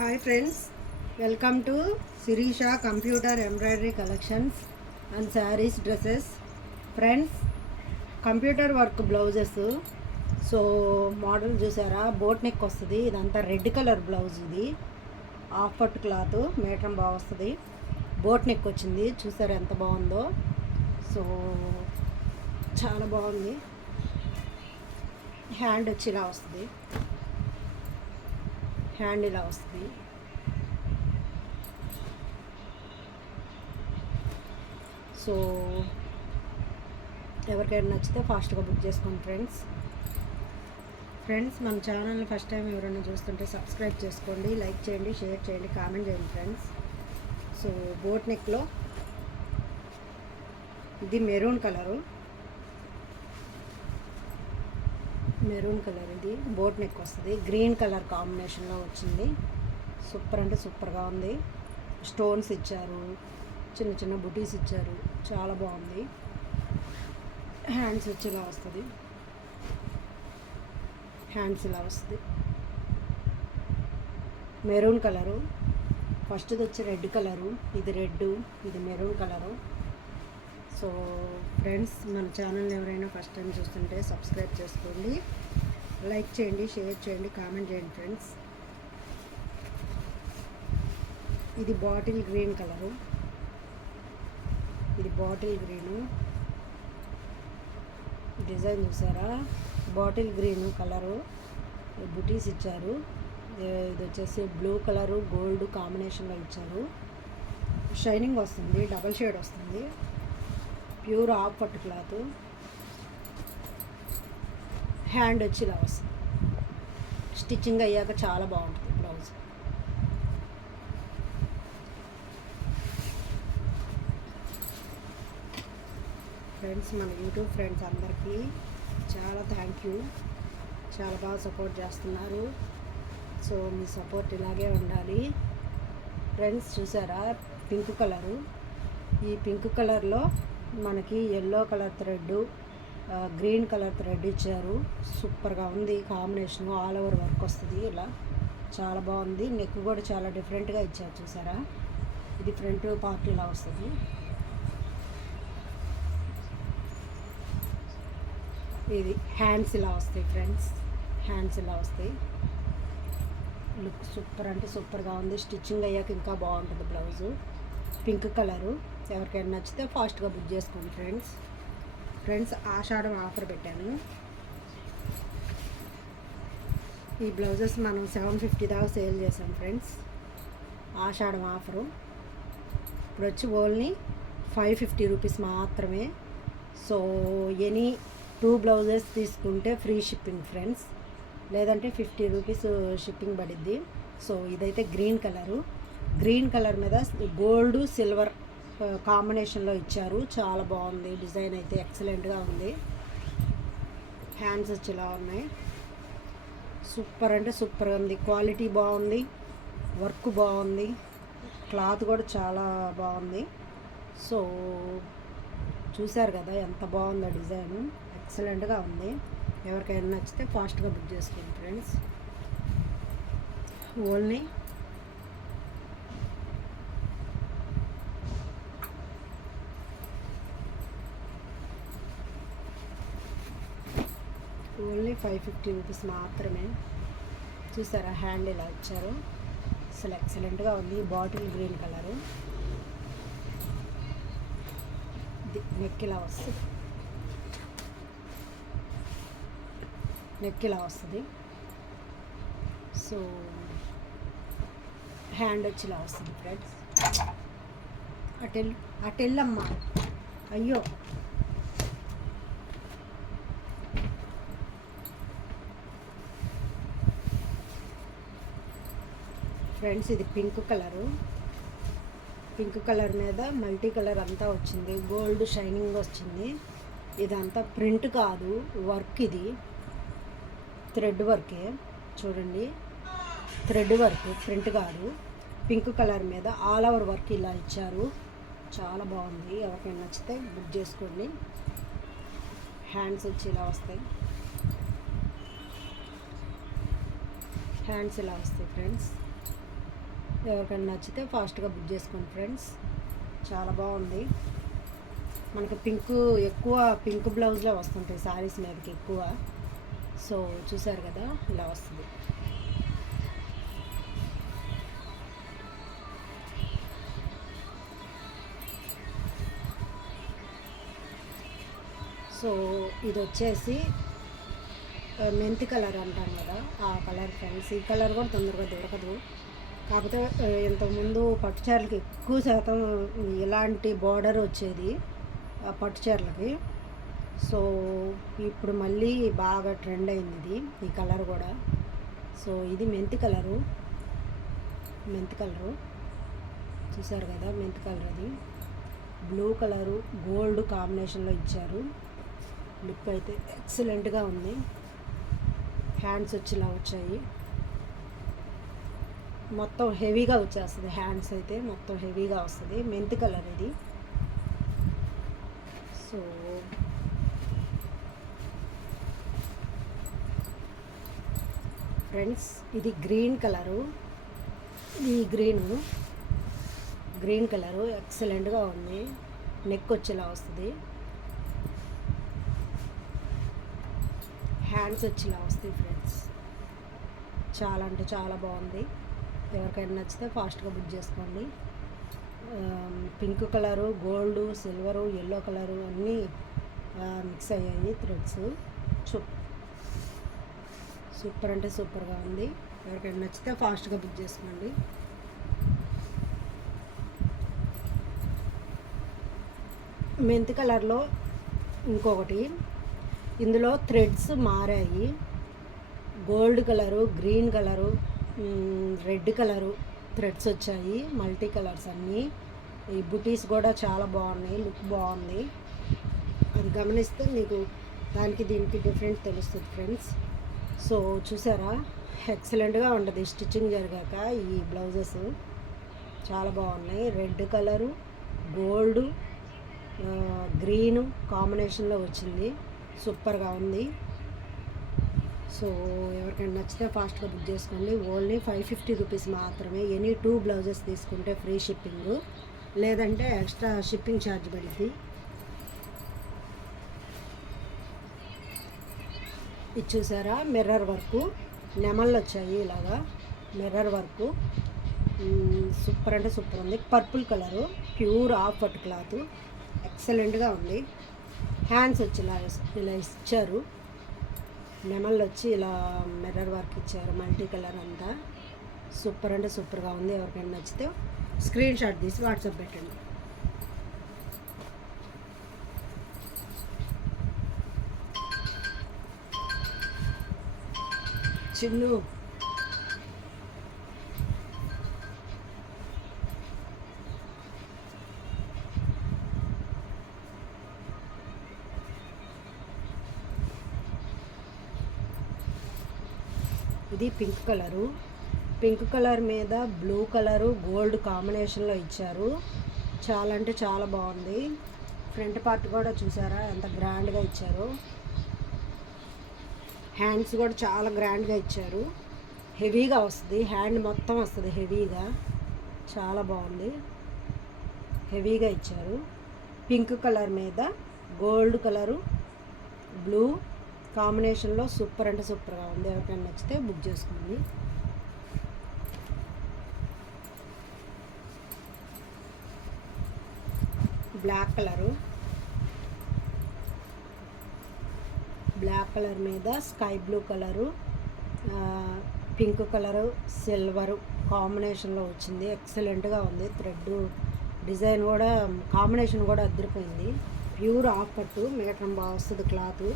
Hi friends welcome to Sirisha computer embroidery collections and saris dresses friends computer work blouses so model చూసారా? Boat neck వస్తుంది. ఇదంతా red colour blouse ఇది. Half పట్ cloth metre బాగా వస్తుంది. Boat neck వచ్చింది. చూసారా ఎంత బాగుందో? సో చాలా బాగుంది. హ్యాండ్ వచ్చి ఇలా వస్తుంది. హ్యాండ్ ఇలా వస్తుంది. సో ఎవరికైనా నచ్చితే ఫాస్ట్గా బుక్ చేసుకోండి ఫ్రెండ్స్. ఫ్రెండ్స్ మన ఛానల్ని ఫస్ట్ టైం ఎవరైనా చూస్తుంటే సబ్స్క్రైబ్ చేసుకోండి లైక్ చేయండి షేర్ చేయండి కామెంట్ చేయండి ఫ్రెండ్స్. సో బోట్ నెక్లో ఇది మెరూన్ కలరు. మెరూన్ కలర్ ఇది. బోట్ నెక్ వస్తుంది. గ్రీన్ కలర్ కాంబినేషన్లో వచ్చింది. సూపర్ అంటే సూపర్గా ఉంది. స్టోన్స్ ఇచ్చారు. చిన్న చిన్న బుటీస్ ఇచ్చారు. చాలా బాగుంది. హ్యాండ్స్ వచ్చేలా ఇలా వస్తుంది. హ్యాండ్స్ ఇలా వస్తుంది. Maroon colour. ఫస్ట్ది వచ్చి రెడ్ కలరు. ఇది రెడ్ ఇది మెరూన్ కలరు. సో ఫ్రెండ్స్ మన ఛానల్ ఎవరైనా ఫస్ట్ టైం చూస్తుంటే సబ్స్క్రైబ్ చేసుకోండి. లైక్ చేయండి షేర్ చేయండి కామెంట్ చేయండి ఫ్రెండ్స్. ఇది బాటిల్ గ్రీన్ కలరు. ఇది బాటిల్ గ్రీను. డిజైన్ చూసారా? Bottle green colour. బుటీస్ ఇచ్చారు. ఇది వచ్చేసి బ్లూ కలరు గోల్డ్ కాంబినేషన్లో ఇచ్చారు. షైనింగ్ వస్తుంది డబల్ షేడ్ వస్తుంది. ప్యూర్ ఆఫ్ పట్టు క్లాత్. హ్యాండ్ వచ్చి ఇలా వస్తుంది స్టిచ్చింగ్ అయ్యాక చాలా బాగుంటుంది బ్లౌజ్. ఫ్రెండ్స్ మన యూట్యూబ్ ఫ్రెండ్స్ అందరికీ చాలా థ్యాంక్ యూ చాలా బాగా సపోర్ట్ చేస్తున్నారు. సో మీ సపోర్ట్ ఇలాగే ఉండాలి. ఫ్రెండ్స్ చూసారా? Pink colour. ఈ పింక్ కలర్లో మనకి yellow colour thread green colour thread ఇచ్చారు. సూపర్గా ఉంది కాంబినేషన్. ఆల్ ఓవర్ వర్క్ వస్తుంది ఇలా. చాలా బాగుంది. నెక్ కూడా చాలా డిఫరెంట్గా ఇచ్చారు చూసారా? ఇది ఫ్రంట్ పార్ట్ ఇలా వస్తుంది. ఇది హ్యాండ్స్ ఇలా వస్తాయి ఫ్రెండ్స్. హ్యాండ్స్ ఇలా వస్తాయి. లుక్ సూపర్ అంటే సూపర్గా ఉంది. స్టిచ్చింగ్ అయ్యాక ఇంకా బాగుంటుంది బ్లౌజు. Pink colour. ఎవరికైనా నచ్చితే ఫాస్ట్గా బుక్ చేసుకోండి ఫ్రెండ్స్. ఫ్రెండ్స్ ఆషాఢం ఆఫర్ పెట్టాను. ఈ బ్లౌజెస్ మనం సెవెన్ ఫిఫ్టీ దాకా సేల్ చేసాం ఫ్రెండ్స్. ఆషాఢం ఆఫరు. ఇప్పుడు వచ్చి ఓన్లీ ఫైవ్ ఫిఫ్టీ రూపీస్ మాత్రమే. సో ఎనీ టూ బ్లౌజెస్ తీసుకుంటే ఫ్రీ షిప్పింగ్ ఫ్రెండ్స్. లేదంటే ఫిఫ్టీ రూపీస్ షిప్పింగ్ పడిద్ది. సో ఇదైతే గ్రీన్ కలరు. గ్రీన్ కలర్ మీద గోల్డ్ సిల్వర్ కాంబినేషన్లో ఇచ్చారు. చాలా బాగుంది. డిజైన్ అయితే ఎక్సలెంట్గా ఉంది. హ్యాండ్స్ వచ్చి ఇలా ఉన్నాయి. సూపర్ అంటే సూపర్గా ఉంది. క్వాలిటీ బాగుంది. వర్క్ బాగుంది. క్లాత్ కూడా చాలా బాగుంది. సో చూశారు కదా ఎంత బాగుందో డిజైన్. ఎక్సలెంట్గా ఉంది. ఎవరికైనా నచ్చితే ఫాస్ట్గా బుక్ చేసుకోండి friends only only five fifty rupees మాత్రమే. చూసారా? హ్యాండ్ ఇలా ఇచ్చారు. అసలు ఎక్సలెంట్గా ఉంది. Bottle green colour. నెక్ ఇలా వస్తుంది. నెక్ ఇలా వస్తుంది. సో హ్యాండ్ వచ్చి ఇలా వస్తుంది ఫ్రెండ్స్ అటెల్ అటెల్లమ్మా అయ్యో! ఫ్రెండ్స్ ఇది పింక్ కలరు. పింక్ కలర్ మీద మల్టీ కలర్ అంతా వచ్చింది. గోల్డ్ షైనింగ్ వచ్చింది. ఇదంతా ప్రింట్ కాదు వర్క్ ఇది. థ్రెడ్ వర్కే. చూడండి. థ్రెడ్ వర్క్ ప్రింట్ కాదు. పింక్ కలర్ మీద ఆల్ ఓవర్ వర్క్ ఇలా ఇచ్చారు. చాలా బాగుంది. ఎవరికైనా నచ్చితే బుక్ చేసుకోండి. హ్యాండ్స్ వచ్చి ఇలా వస్తాయి. హ్యాండ్స్ ఇలా వస్తాయి ఫ్రెండ్స్. ఎవరికైనా నచ్చితే ఫాస్ట్గా బుక్ చేసుకోండి ఫ్రెండ్స్. చాలా బాగుంది. మనకి పింక్ ఎక్కువ పింక్ బ్లౌజ్లో వస్తుంటాయి శారీస్ మీదకి ఎక్కువ. సో చూసారు కదా ఇలా వస్తుంది. సో ఇది వచ్చేసి మెంతి కలర్ అంటాం కదా ఆ కలర్ ఫ్రెండ్స్. ఈ కలర్ కూడా తొందరగా దొరకదు. కాకపోతే ఇంతకుముందు పట్టు చీరలకి ఎక్కువ శాతం ఇలాంటి బార్డర్ వచ్చేది ఆ పట్టు చీరలకి. సో ఇప్పుడు మళ్ళీ బాగా ట్రెండ్ అయింది ఇది ఈ కలర్ కూడా. సో ఇది మెంతి కలరు. మెంతి కలరు. చూసారు కదా మెంతి కలర్ అది బ్లూ కలరు గోల్డ్ కాంబినేషన్లో ఇచ్చారు. లుక్ అయితే ఎక్సలెంట్గా ఉంది. హ్యాండ్స్ వచ్చేలా వచ్చాయి. మొత్తం హెవీగా వచ్చేస్తుంది హ్యాండ్స్ అయితే మొత్తం హెవీగా వస్తుంది మెంతి కలర్ ఇది. సో ఫ్రెండ్స్ ఇది గ్రీన్ కలరు. ఈ గ్రీను గ్రీన్ కలరు ఎక్సలెంట్గా ఉంది. నెక్ వచ్చేలా వస్తుంది. హ్యాండ్స్ వచ్చేలా వస్తాయి ఫ్రెండ్స్. చాలా అంటే చాలా బాగుంది. ఎవరికైనా నచ్చితే ఫాస్ట్గా బుక్ చేసుకోండి. Pink colour gold silver yellow colour అన్నీ మిక్స్ అయ్యాయి థ్రెడ్స్. సూపర్ అంటే సూపర్గా ఉంది. ఎవరికైనా నచ్చితే ఫాస్ట్గా బుక్ చేసుకోండి. మెంతి కలర్లో ఇంకొకటి. ఇందులో థ్రెడ్స్ మారాయి. Gold colour green colour red colour threads వచ్చాయి మల్టీ కలర్స్ అన్నీ. ఈ బుటీస్ కూడా చాలా బాగున్నాయి లుక్ బాగుంది. అది గమనిస్తే మీకు దానికి దీనికి డిఫరెంట్ తెలుస్తుంది ఫ్రెండ్స్ సో చూసారా? ఎక్సలెంట్గా ఉంటుంది స్టిచ్చింగ్ జరిగాక ఈ బ్లౌజెస్ చాలా బాగున్నాయి. రెడ్ కలరు గోల్డ్ గ్రీను కాంబినేషన్లో వచ్చింది. సూపర్గా ఉంది. సో ఎవరికైనా నచ్చితే ఫాస్ట్గా బుక్ చేసుకోండి. ఓన్లీ ఫైవ్ ఫిఫ్టీ రూపీస్ మాత్రమే. ఎనీ టూ బ్లౌజెస్ తీసుకుంటే ఫ్రీ షిప్పింగ్. లేదంటే ఎక్స్ట్రా షిప్పింగ్ ఛార్జ్ పడింది ఇది చూసారా? Mirror work. నెమళ్ళు వచ్చాయి ఇలాగా. Mirror work. సూపర్ అంటే సూపర్ ఉంది. Purple colour. ప్యూర్ ఆఫ్ పట్టు క్లాత్. ఎక్సలెంట్గా ఉంది. హ్యాండ్స్ వచ్చి ఇలా ఇలా ఇచ్చారు. నెమళ్ళు వచ్చి ఇలా మిర్రర్ వర్క్ ఇచ్చారు మల్టీ కలర్ అంతా. సూపర్ అంటే సూపర్గా ఉంది ఎవరికైనా నచ్చితే స్క్రీన్ షాట్ తీసి వాట్సాప్ పెట్టండి. చిన్ను ఇది పింక్ కలరు. పింక్ కలర్ మీద బ్లూ కలరు గోల్డ్ కాంబినేషన్లో ఇచ్చారు. చాలా అంటే చాలా బాగుంది. ఫ్రంట్ పార్ట్ కూడా చూసారా? ఎంత గ్రాండ్గా ఇచ్చారు. హ్యాండ్స్ కూడా చాలా గ్రాండ్గా ఇచ్చారు. హెవీగా వస్తుంది. హ్యాండ్ మొత్తం వస్తుంది హెవీగా. చాలా బాగుంది. హెవీగా ఇచ్చారు. పింక్ కలర్ మీద గోల్డ్ కలరు బ్లూ కాంబినేషన్లో సూపర్ అంటే సూపర్గా ఉంది. ఎవరికైనా నచ్చితే బుక్ చేసుకోండి. Black colour. బ్లాక్ కలర్ మీద sky blue colour pink colour silver కాంబినేషన్లో వచ్చింది. ఎక్సలెంట్గా ఉంది. థ్రెడ్ డిజైన్ కూడా కాంబినేషన్ కూడా అద్దరిపోయింది. ప్యూర్ ఆఫ్ పట్టు మీటర్ బాగా వస్తుంది క్లాత్.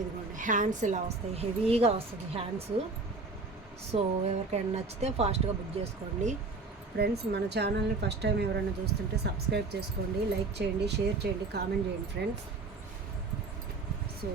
ఇదిగోండి హ్యాండ్స్ ఇలా వస్తాయి హెవీగా వస్తుంది హ్యాండ్స్ సో ఎవరికైనా నచ్చితే ఫాస్ట్గా బుక్ చేసుకోండి. ఫ్రెండ్స్ మన ఛానల్ని ఫస్ట్ టైం ఎవరైనా చూస్తుంటే సబ్స్క్రైబ్ చేసుకోండి లైక్ చేయండి షేర్ చేయండి కామెంట్ చేయండి ఫ్రెండ్స్ సో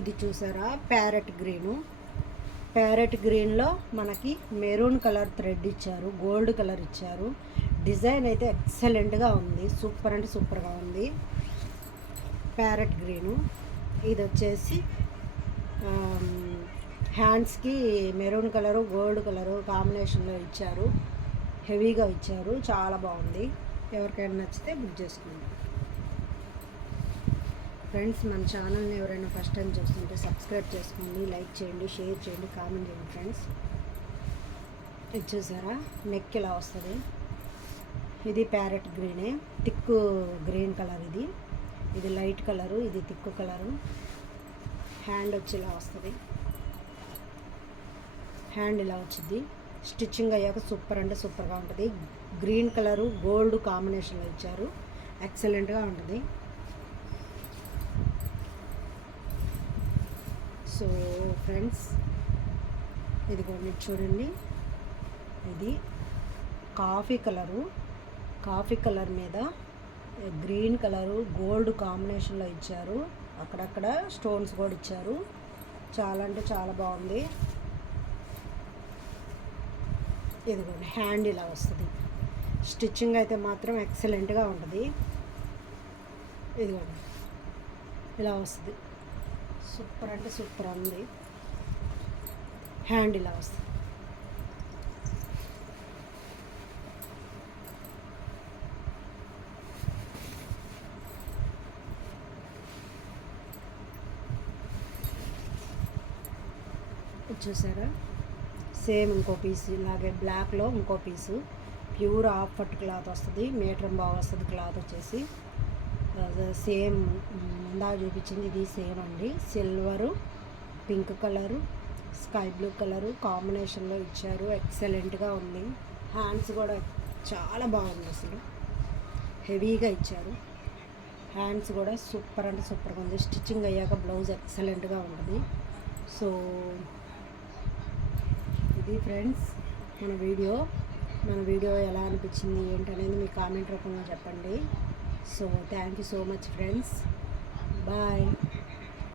ఇది చూసారా? ప్యారెట్ గ్రీను ప్యారెట్ గ్రీన్లో మనకి మెరూన్ కలర్ థ్రెడ్ ఇచ్చారు గోల్డ్ కలర్ ఇచ్చారు. డిజైన్ అయితే ఎక్సలెంట్గా ఉంది. సూపర్ అంటే సూపర్గా ఉంది. Parrot green. ఇది వచ్చేసి హ్యాండ్స్కి మెరూన్ కలరు గోల్డ్ కలరు కాంబినేషన్లో ఇచ్చారు. హెవీగా ఇచ్చారు. చాలా బాగుంది. ఎవరికైనా నచ్చితే బుక్ చేసుకోండి. ఫ్రెండ్స్ మన ఛానల్ని ఎవరైనా ఫస్ట్ టైం చూస్తుంటే సబ్స్క్రైబ్ చేసుకోండి లైక్ చేయండి షేర్ చేయండి కామెంట్ చేయండి ఫ్రెండ్స్. ఇది చూసారా? నెక్ ఇలా వస్తుంది. ఇది ప్యారెట్ గ్రీనే. థిక్ గ్రీన్ కలర్ ఇది. ఇది లైట్ కలరు ఇది థిక్ కలరు. హ్యాండ్ వచ్చేలా వస్తుంది. హ్యాండ్ ఇలా వచ్చింది స్టిచ్చింగ్ అయ్యాక సూపర్ అంటే సూపర్గా ఉంటుంది. గ్రీన్ కలరు గోల్డ్ కాంబినేషన్లో ఇచ్చారు. ఎక్సలెంట్గా ఉంటుంది. సో ఫ్రెండ్స్ ఇదిగోండి చూడండి. ఇది కాఫీ కలరు. కాఫీ కలర్ మీద గ్రీన్ కలరు గోల్డ్ కాంబినేషన్లో ఇచ్చారు. అక్కడక్కడ స్టోన్స్ కూడా ఇచ్చారు. చాలా అంటే చాలా బాగుంది. ఇదిగోండి హ్యాండ్ ఇలా వస్తుంది. స్టిచ్చింగ్ అయితే మాత్రం ఎక్సలెంట్గా ఉంటుంది. ఇదిగోండి ఇలా వస్తుంది. సూపర్ అంటే సూపర్ ఉంది. హ్యాండ్ ఇలా వస్తుంది. చూసారా? సేమ్ ఇంకో పీస్ ఇలాగే బ్లాక్లో ఇంకో పీసు. ప్యూర్ హాఫ్ పట్టు క్లాత్ వస్తుంది మీటర్ బాగా వస్తుంది క్లాత్ వచ్చేసి. సేమ్ ఇందాక చూపించింది ఇది సేమ్ అండి. Silver pink colour sky blue colour కాంబినేషన్లో ఇచ్చారు. ఎక్సలెంట్గా ఉంది. హ్యాండ్స్ కూడా చాలా బాగుంది అసలు. హెవీగా ఇచ్చారు. హ్యాండ్స్ కూడా సూపర్ అంటే సూపర్గా ఉంది. స్టిచ్చింగ్ అయ్యాక బ్లౌజ్ ఎక్సలెంట్గా ఉంటుంది సో ఇది ఫ్రెండ్స్ మన వీడియో. మన వీడియో ఎలా అనిపించింది ఏంటనేది మీ కామెంట్ రూపంలో చెప్పండి. So thank you so much friends bye